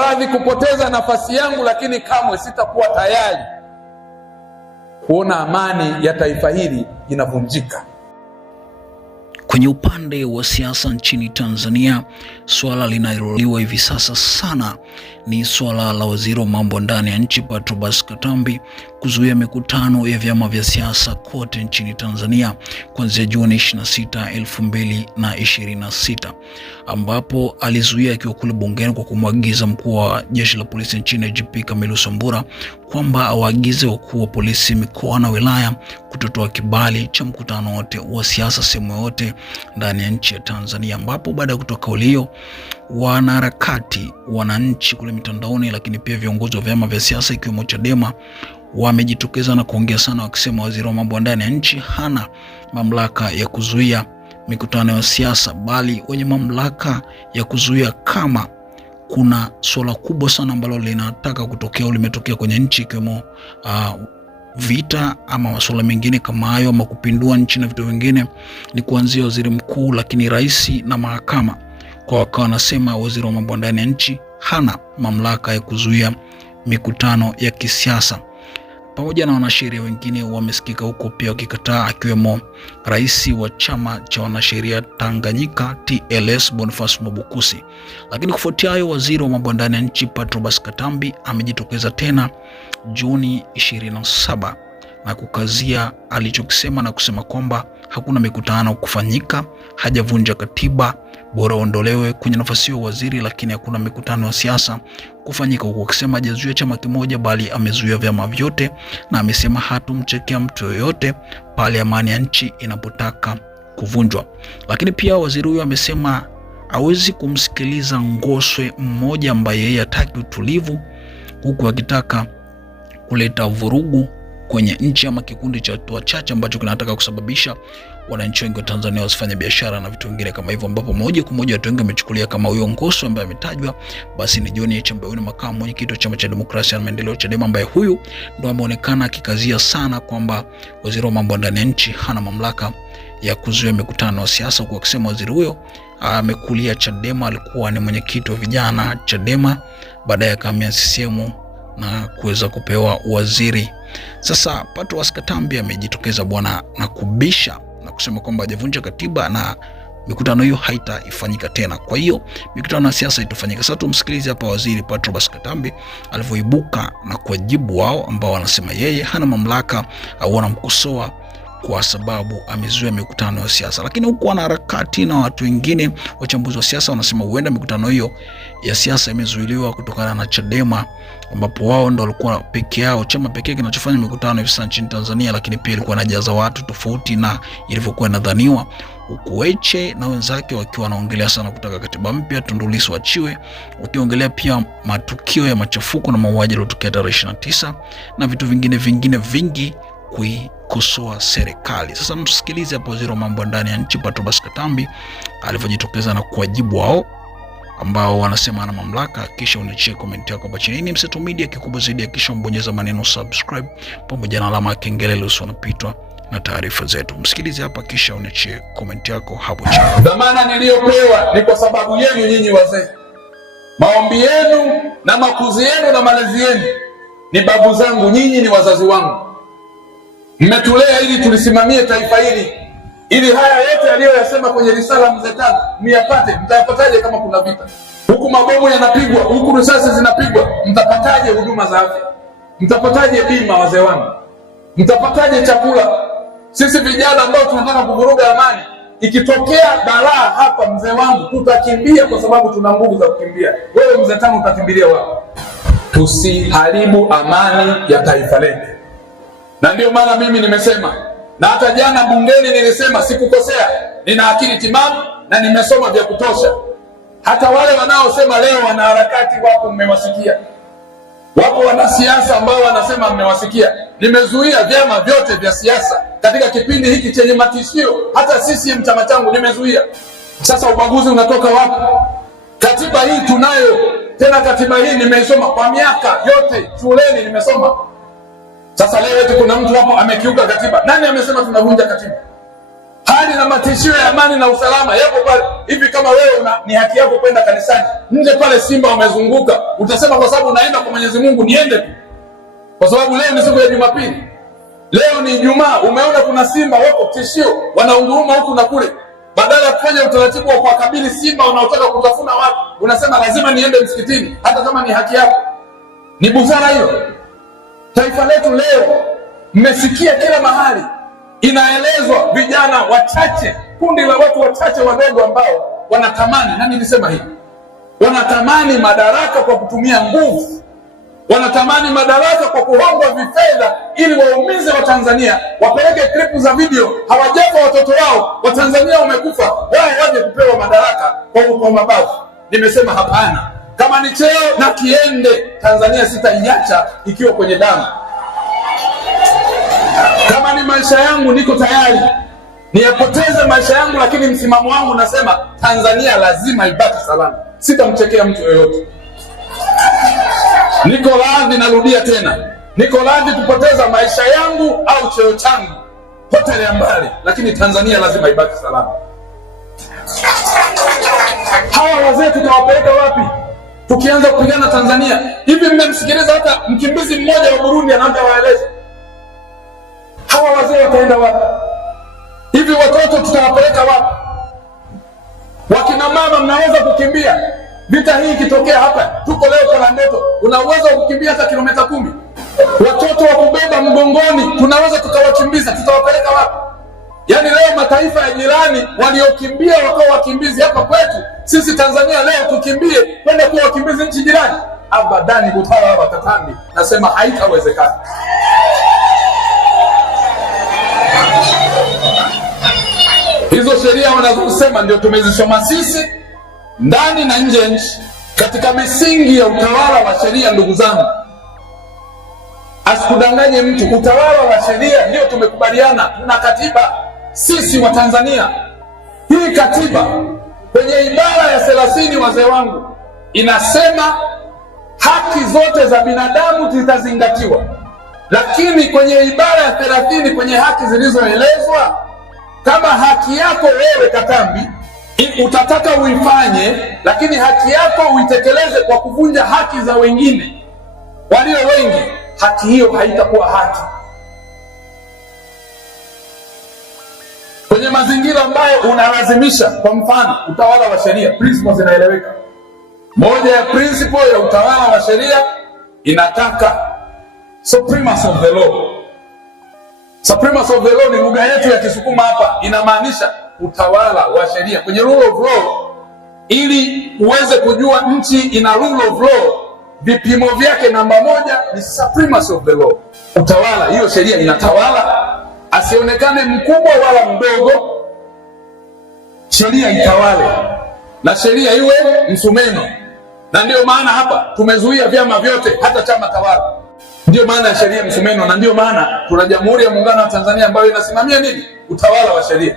radhi kupoteza nafasi yangu, lakini kamwe sitakuwa tayari kuona amani ya taifa hili inavunjika. Kwenye upande wa siasa nchini Tanzania, swala linaloliwa hivi sasa sana ni swala la waziri wa mambo ndani ya nchi Patrobas Katambi kuzuia mikutano ya vyama vya siasa kote nchini Tanzania kuanzia Juni 26, 2026, ambapo alizuia akiwa kule bungeni kwa kumwagiza mkuu wa jeshi la polisi nchini IGP Camillus Wambura kwamba awaagize wakuu wa polisi mikoa na wilaya kutotoa kibali cha mkutano wote wa siasa sehemu yote ndani ya nchi ya Tanzania, ambapo baada ya kutoka kauli hiyo, wanaharakati, wananchi kule mitandaoni, lakini pia viongozi wa vyama vya siasa ikiwemo Chadema wamejitokeza na kuongea sana, wakisema waziri wa mambo ndani ya nchi hana mamlaka ya kuzuia mikutano ya siasa, bali wenye mamlaka ya kuzuia kama kuna swala kubwa sana ambalo linataka kutokea au limetokea kwenye nchi, ikiwemo vita ama masuala mengine kama hayo, ama kupindua nchi na vitu vingine, ni kuanzia waziri mkuu, lakini rais na mahakama. Kwa wakawa wanasema waziri wa mambo ndani ya nchi hana mamlaka ya kuzuia mikutano ya kisiasa. Pamoja na wanasheria wengine wamesikika huko pia wakikataa, akiwemo rais wa chama cha wanasheria Tanganyika TLS Boniface Mwabukusi. Lakini kufuatia hayo, waziri wa mambo ndani ya nchi Patrobas Katambi amejitokeza tena Juni 27 na kukazia alichokisema na kusema kwamba hakuna mikutano kufanyika, hajavunja katiba, bora ondolewe kwenye nafasi ya waziri, lakini hakuna mikutano ya siasa kufanyika, huko akisema hajazuia chama kimoja bali amezuia vyama vyote, na amesema hatumchekea mtu yoyote pale amani ya nchi inapotaka kuvunjwa. Lakini pia waziri huyo amesema hawezi kumsikiliza Ngoswe mmoja ambaye yeye hataki utulivu, huku akitaka kuleta vurugu kwenye nchi ama kikundi cha watu wachache ambacho kinataka kusababisha wananchi wengi wa Tanzania wasifanye biashara na vitu vingine kama hivyo, ambapo moja kwa moja watu wengi wamechukulia kama huyo Ngoswe ambaye ametajwa basi ni John Heche, ambaye ni makamu mwenyekiti wa chama cha demokrasia na maendeleo Chadema, ambaye huyu ndo ameonekana akikazia sana kwamba waziri wa mambo ndani ya nchi hana mamlaka ya kuzuia mikutano ya siasa, kwa kusema waziri huyo amekulia Chadema, alikuwa ni mwenyekiti wa vijana Chadema, baadaye akahamia CCM na kuweza kupewa waziri. Sasa Patrobas Katambi amejitokeza bwana na kubisha na kusema kwamba hajavunja katiba na mikutano hiyo haitaifanyika tena. Kwa hiyo mikutano ya siasa itafanyika. Sasa tumsikilize hapa waziri Patrobas Katambi alivyoibuka na kuwajibu wao ambao wanasema yeye hana mamlaka au wanamkosoa kwa sababu amezuia mikutano ya siasa. Lakini huku wanaharakati na watu wengine wachambuzi wa siasa wanasema huenda mikutano hiyo ya siasa imezuiliwa kutokana na Chadema, ambapo wao ndo walikuwa peke yao, chama pekee kinachofanya mikutano hivi sasa nchini Tanzania, lakini pia ilikuwa inajaza watu tofauti na ilivyokuwa inadhaniwa, huku Heche na wenzake wakiwa wanaongelea sana kutaka katiba mpya, Tundu Lissu achiwe, wakiongelea pia matukio ya machafuko na mauaji yaliyotokea tarehe 29 na vitu vingine vingi kuikosoa serikali. Sasa msikilize hapo waziri wa mambo ndani ya nchi Patrobas Katambi alivyojitokeza na kuwajibu wao ambao wanasema ana mamlaka. Kisha unachia comment yako hapa chini. Ni Mseto Media, kikubwa zaidi kisha mbonyeza maneno subscribe pamoja na alama ya kengele ili usionapitwa na taarifa zetu. Msikilize hapa kisha unachia comment yako hapo chini. Dhamana niliyopewa ni kwa sababu yenu nyinyi wazee. Maombi yenu na makuzi yenu na malezi yenu ni babu zangu, nyinyi ni wazazi wangu. Mmetulea ili tulisimamie taifa hili, ili haya yote aliyoyasema kwenye risala mzee Tano miyapate. Mtayapataje kama kuna vita? Huku mabomu yanapigwa, huku risasi zinapigwa, mtapataje huduma za afya? Mtapataje bima wazee wangu? Mtapataje chakula? Sisi vijana ambao tunataka kuvuruga amani, ikitokea balaa hapa mzee wangu, tutakimbia kwa sababu tuna nguvu za kukimbia. Wewe mzee Tano utakimbilia wapi? Tusiharibu amani ya taifa letu. Na ndio maana mimi nimesema, na hata jana bungeni nilisema, sikukosea, nina akili timamu na nimesoma vya kutosha. Hata wale wanaosema leo wanaharakati wapo, mmewasikia. Wapo wanasiasa ambao wanasema mmewasikia. Nimezuia vyama vyote vya siasa katika kipindi hiki chenye matishio, hata CCM chama changu nimezuia. Sasa ubaguzi unatoka wapi? Katiba hii tunayo, tena katiba hii nimeisoma kwa miaka yote, shuleni nimesoma. Sasa leo eti kuna mtu hapo amekiuka katiba. Nani amesema tunavunja katiba? hali na matishio ya amani na usalama yapo pale. Hivi kama wewe ni haki yako kwenda kanisani, nje pale simba wamezunguka, utasema kwa sababu unaenda kwa Mwenyezi Mungu niende tu, kwa sababu leo ni siku ya Jumapili, leo ni Ijumaa, umeona kuna simba wako tishio, wanaunguruma huku na kule, badala ya kufanya utaratibu wa kuwakabili simba wanaotaka kutafuna watu, unasema lazima niende msikitini hata kama ni haki yako. Ni busara hiyo? Taifa letu leo mmesikia kila mahali inaelezwa vijana wachache, kundi la watu wachache wadogo ambao wanatamani, na nilisema hivi, wanatamani madaraka kwa kutumia nguvu, wanatamani madaraka kwa kuhongwa vifedha ili waumize wa Tanzania, wapeleke klipu za video, hawajafa watoto wao, Watanzania wamekufa, wao waje kupewa madaraka kwa mabavu. Nimesema hapana, kama ni cheo na kiende, Tanzania sitaiacha ikiwa kwenye damu. Kama ni maisha yangu, niko tayari niyapoteze maisha yangu, lakini msimamo wangu nasema Tanzania lazima ibaki salama. Sitamchekea mtu yoyote. Niko radhi, narudia tena, niko radhi kupoteza maisha yangu au cheo changu, potelea mbali, lakini Tanzania lazima ibaki salama. Hawa wazee tutawapeleka wapi tukianza kupigana Tanzania? Hivi mmemsikiliza hata mkimbizi mmoja wa Burundi anawaeleza? Hawa wazee wataenda wapi? Hivi watoto tutawapeleka wapi? Wakina mama mnaweza kukimbia? Vita hii ikitokea hapa, tuko leo kwa ndoto, una uwezo wa kukimbia hata kilomita 10. Watoto wa kubeba mgongoni tunaweza tukawakimbiza, tutawapeleka wapi? Yaani leo mataifa ya jirani waliokimbia wakawa wakimbizi hapa kwetu, sisi Tanzania leo tukimbie kwenda kuwa wakimbizi nchi jirani? Abadani kutawala watatambi, nasema haitawezekana. Hizo sheria wanazosema ndio tumezisoma sisi ndani na nje ya nchi, katika misingi ya utawala wa sheria. Ndugu zangu, asikudanganye mtu, utawala wa sheria ndio tumekubaliana. Tuna katiba sisi wa Tanzania. Hii katiba kwenye ibara ya 30, wazee wangu, inasema haki zote za binadamu zitazingatiwa, lakini kwenye ibara ya 30 kwenye haki zilizoelezwa, kama haki yako wewe Katambi utataka uifanye, lakini haki yako uitekeleze kwa kuvunja haki za wengine walio wengi, haki hiyo haitakuwa haki. Kwenye mazingira ambayo unalazimisha, kwa mfano utawala wa sheria, principles zinaeleweka. Moja ya principle ya utawala wa sheria inataka supremacy of the law. Supremacy of the law ni lugha yetu ya Kisukuma hapa, inamaanisha utawala wa sheria. Kwenye rule of law, ili uweze kujua nchi ina rule of law, vipimo vyake namba 1 ni supremacy of the law. Utawala, hiyo sheria inatawala, asionekane mkubwa wala mdogo, sheria itawale na sheria iwe msumeno. Na ndio maana hapa tumezuia vyama vyote, hata chama tawala. Ndio maana ya sheria msumeno, na ndio maana tuna Jamhuri ya Muungano wa Tanzania ambayo inasimamia nini? Utawala wa sheria.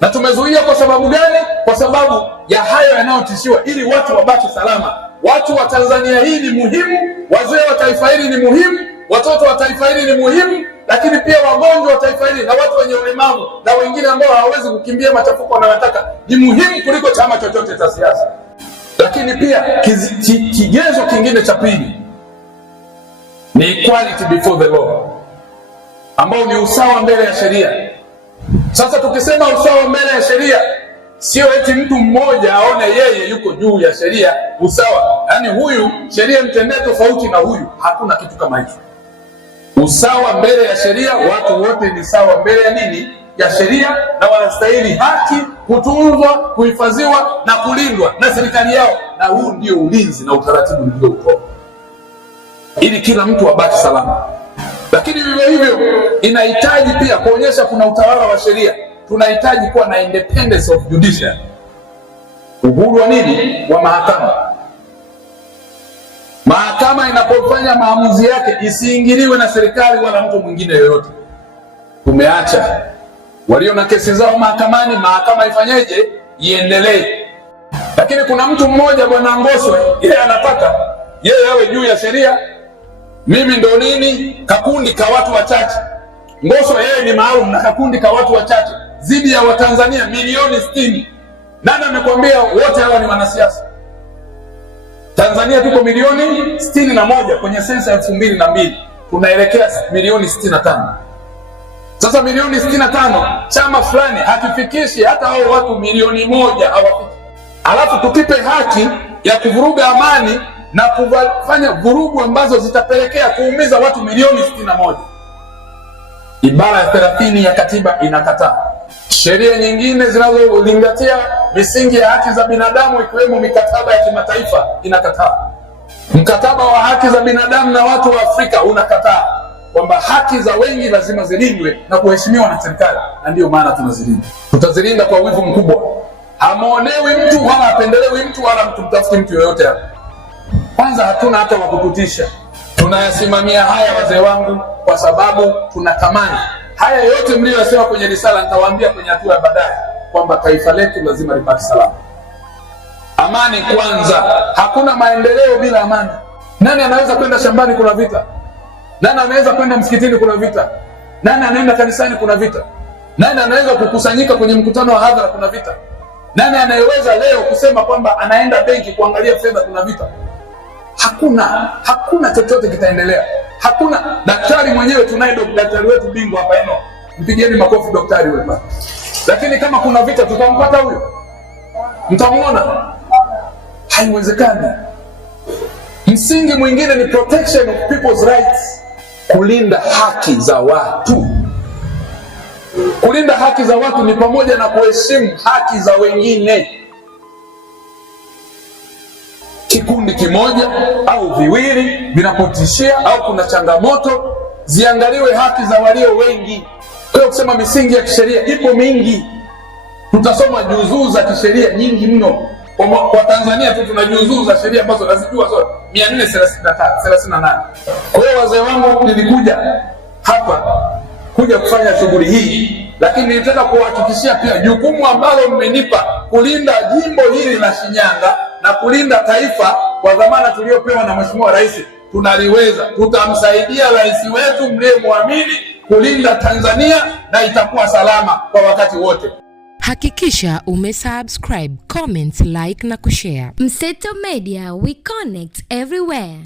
Na tumezuia kwa sababu gani? Kwa sababu ya hayo yanayotishiwa, ili watu wabaki salama. Watu wa Tanzania hii ni muhimu, wazee wa taifa hili ni muhimu, watoto wa taifa hili ni muhimu, lakini pia wagonjwa wa taifa hili na watu wenye ulemavu na wengine ambao hawawezi kukimbia machafuko wanayotaka ni muhimu kuliko chama chochote cha siasa. Lakini pia kigezo kingine cha pili ni equality before the law, ambao ni usawa mbele ya sheria. Sasa tukisema usawa mbele ya sheria, sio eti mtu mmoja aone yeye yuko juu ya sheria. Usawa, yaani huyu sheria mtendee tofauti na huyu, hakuna kitu kama hicho. Usawa mbele ya sheria, watu wote ni sawa mbele ya nini? Ya sheria, na wanastahili haki, kutunzwa, kuhifadhiwa na kulindwa na serikali yao. Na huu ndio ulinzi na utaratibu nilioutoa, ili kila mtu abaki salama. Lakini vivyo hivyo inahitaji pia kuonyesha kuna utawala wa sheria, tunahitaji kuwa na independence of judiciary, uhuru wa nini? Wa mahakama. Mahakama inapofanya maamuzi yake isiingiliwe na serikali wala mtu mwingine yoyote. Tumeacha walio na kesi zao mahakamani, mahakama ifanyeje? Iendelee. Lakini kuna mtu mmoja, Bwana Ngoswe, yeye anataka yeye awe juu ya sheria. Mimi ndo nini? Kakundi ka watu wachache. Ngoswe yeye ni maalum na kakundi ka watu wachache. dhidi ya Watanzania milioni 60. Nani amekwambia wote hawa ni wanasiasa? Tanzania tuko milioni 61 kwenye sensa ya 2002, tunaelekea milioni 65. Sasa milioni 65, chama fulani hakifikishi hata hao watu milioni 1 hawafiki. Alafu tukipe haki ya kuvuruga amani na kufanya vurugu ambazo zitapelekea kuumiza watu milioni 61. Ibara ya 30 ya katiba inakataa. Sheria nyingine zinazozingatia misingi ya haki za binadamu ikiwemo mikataba ya kimataifa inakataa. Mkataba wa haki za binadamu na watu wa Afrika unakataa kwamba haki za wengi lazima zilindwe na kuheshimiwa na serikali, na ndio maana tunazilinda. Tutazilinda kwa wivu mkubwa. Hamuonewi mtu wala hapendelewi mtu wala mtafuti mtu yoyote hapa. Kwanza hatuna hata wa kututisha. Tunayasimamia haya wazee wangu kwa sababu tunatamani haya yote mliyosema kwenye risala nitawaambia kwenye hatua ya baadaye kwamba taifa letu lazima lipate salama. Amani kwanza. Hakuna maendeleo bila amani. Nani anaweza kwenda shambani kuna vita? Nani anaweza kwenda msikitini kuna vita? Nani anaenda kanisani kuna vita? Nani anaweza kukusanyika kwenye mkutano wa hadhara kuna vita? Nani anayeweza leo kusema kwamba anaenda benki kuangalia fedha kuna vita? Hakuna chochote kitaendelea. Hakuna. Daktari mwenyewe tunaye daktari wetu bingwa hapa eno. Mpigieni makofi daktari wewe hapa. Lakini kama kuna vita tutampata huyo? Mtamuona? Haiwezekani. Msingi mwingine ni protection of people's rights. Kulinda haki za watu. Kulinda haki za watu ni pamoja na kuheshimu haki za wengine. Kikundi kimoja au viwili vinapotishia au kuna changamoto, ziangaliwe haki za walio wengi. Kwa kusema misingi ya kisheria ipo mingi. Tutasoma juzuu za kisheria nyingi mno. Kwa Tanzania tu tuna juzuu za sheria ambazo nazijua zote 438. Kwa hiyo wazee wangu, nilikuja hapa kuja kufanya shughuli hii, lakini nilitaka kuhakikishia pia jukumu ambalo mmenipa kulinda jimbo hili la Shinyanga na kulinda taifa kwa dhamana tuliyopewa na Mheshimiwa Rais, tunaliweza. Tutamsaidia rais wetu mliyemwamini kulinda Tanzania na itakuwa salama kwa wakati wote. Hakikisha umesubscribe, comment, like na kushare. Mseto Media, we connect everywhere.